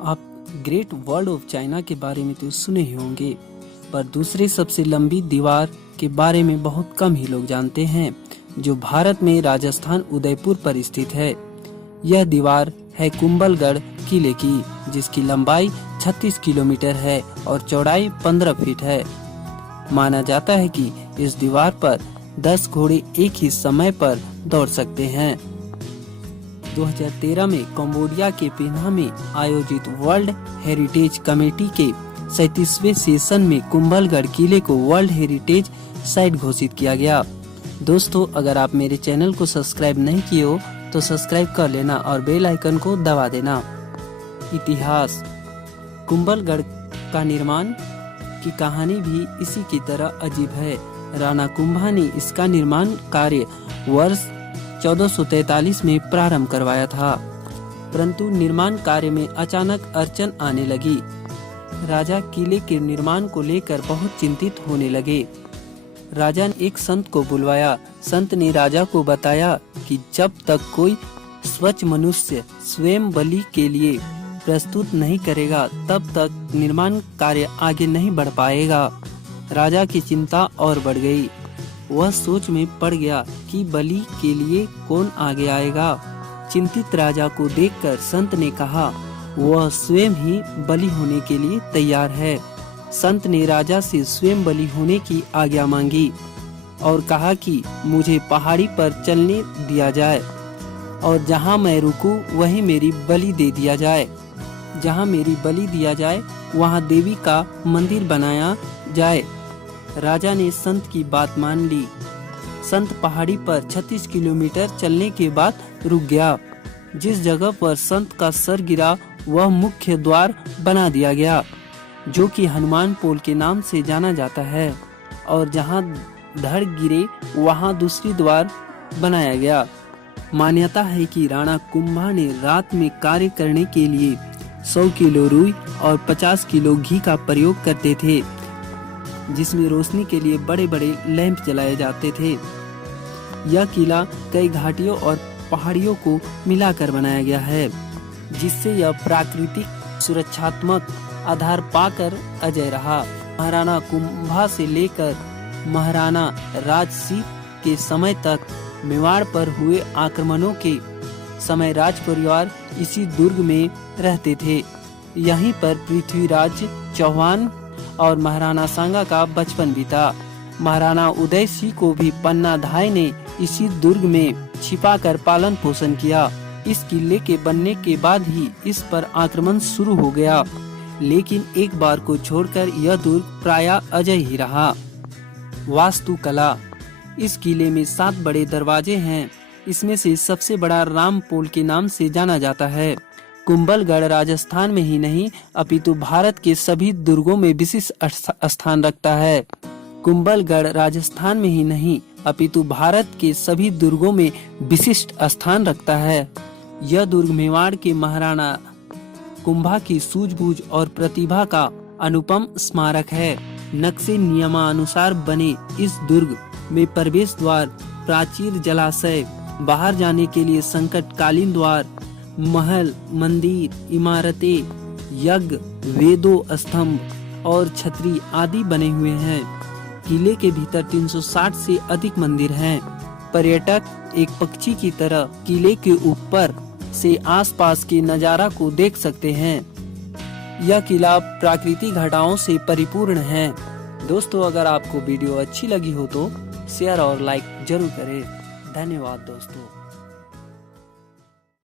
आप great wall of China के बारे में तो सुने ही होंगे, पर दूसरे सबसे लंबी दीवार के बारे में बहुत कम ही लोग जानते हैं, जो भारत में राजस्थान उदयपुर पर स्थित है। यह दीवार है कुंभलगढ़ किले की, जिसकी लंबाई 36 किलोमीटर है और चौड़ाई 15 फीट है। माना जाता है कि इस दीवार पर 10 घोड़े एक ही समय पर दौड़ सकते हैं। 2013 में कंबोडिया के पेन्हा में आयोजित वर्ल्ड हेरिटेज कमेटी के 37वें सेशन में कुंभलगढ़ किले को वर्ल्ड हेरिटेज साइट घोषित किया गया। दोस्तों, अगर आप मेरे चैनल को सब्सक्राइब नहीं किए हो तो सब्सक्राइब कर लेना और बेल आइकन को दबा देना। इतिहास। कुंभलगढ़ का निर्माण की कहानी भी इसी की तरह अजीब है। राणा कुंभा ने इसका निर्माण कार्य वर्ष 1443 में प्रारंभ करवाया था, परंतु निर्माण कार्य में अचानक अड़चन आने लगी। राजा किले के निर्माण को लेकर बहुत चिंतित होने लगे। राजा ने एक संत को बुलवाया। संत ने राजा को बताया कि जब तक कोई स्वच्छ मनुष्य स्वयं बलि के लिए प्रस्तुत नहीं करेगा, तब तक निर्माण कार्य आगे नहीं बढ़ पाएगा। राजा की चिंता और बढ़ गई। वह सोच में पड़ गया कि बलि के लिए कौन आगे आएगा। चिंतित राजा को देखकर संत ने कहा, वह स्वयं ही बलि होने के लिए तैयार है। संत ने राजा से स्वयं बलि होने की आज्ञा मांगी और कहा कि मुझे पहाड़ी पर चलने दिया जाए और जहाँ मैं रुकूं वहीं मेरी बलि दे दिया जाए। जहाँ मेरी बलि दिया जाए वहाँ देवी का मंदिर बनाया जाए। राजा ने संत की बात मान ली। संत पहाड़ी पर 36 किलोमीटर चलने के बाद रुक गया। जिस जगह पर संत का सर गिरा वह मुख्य द्वार बना दिया गया, जो कि हनुमान पोल के नाम से जाना जाता है, और जहां धड़ गिरे वहां दूसरी द्वार बनाया गया। मान्यता है कि राणा कुंभा ने रात में कार्य करने के लिए 100 किलो रुई और 50 किलो घी का प्रयोग करते थे, जिसमें रोशनी के लिए बड़े बड़े लैंप जलाए जाते थे। यह किला कई घाटियों और पहाड़ियों को मिलाकर बनाया गया है, जिससे यह प्राकृतिक सुरक्षात्मक आधार पाकर अजय रहा। महाराणा कुंभा से लेकर महाराणा राजसिंह के समय तक मेवाड़ पर हुए आक्रमणों के समय राज परिवार इसी दुर्ग में रहते थे। यहीं पर पृथ्वीराज चौहान और महाराणा सांगा का बचपन बीता। महाराणा उदय सिंह को भी पन्ना धाय ने इसी दुर्ग में छिपाकर पालन पोषण किया। इस किले के बनने के बाद ही इस पर आक्रमण शुरू हो गया, लेकिन एक बार को छोड़कर यह दुर्ग प्रायः अजय ही रहा। वास्तुकला। इस किले में 7 बड़े दरवाजे हैं। इसमें से सबसे बड़ा राम पोल के नाम से जाना जाता है। कुंभलगढ़ राजस्थान में ही नहीं अपितु भारत के सभी दुर्गों में विशिष्ट स्थान रखता है। कुंभलगढ़ राजस्थान में ही नहीं अपितु भारत के सभी दुर्गों में विशिष्ट स्थान रखता है। यह दुर्ग मेवाड़ के महाराणा कुंभा की सूझबूझ और प्रतिभा का अनुपम स्मारक है। नक्शे नियमानुसार बने इस दुर्ग में प्रवेश द्वार, प्राचीर, जलाशय, बाहर जाने के लिए संकटकालीन द्वार, महल, मंदिर, इमारतें, यज्ञ, वेदों, स्तंभ और छतरी आदि बने हुए हैं। किले के भीतर 360 से अधिक मंदिर हैं। पर्यटक एक पक्षी की तरह किले के ऊपर से आसपास के नजारा को देख सकते हैं। यह किला प्राकृतिक घटाओं से परिपूर्ण है। दोस्तों, अगर आपको वीडियो अच्छी लगी हो तो शेयर और लाइक जरूर करें। धन्यवाद दोस्तों।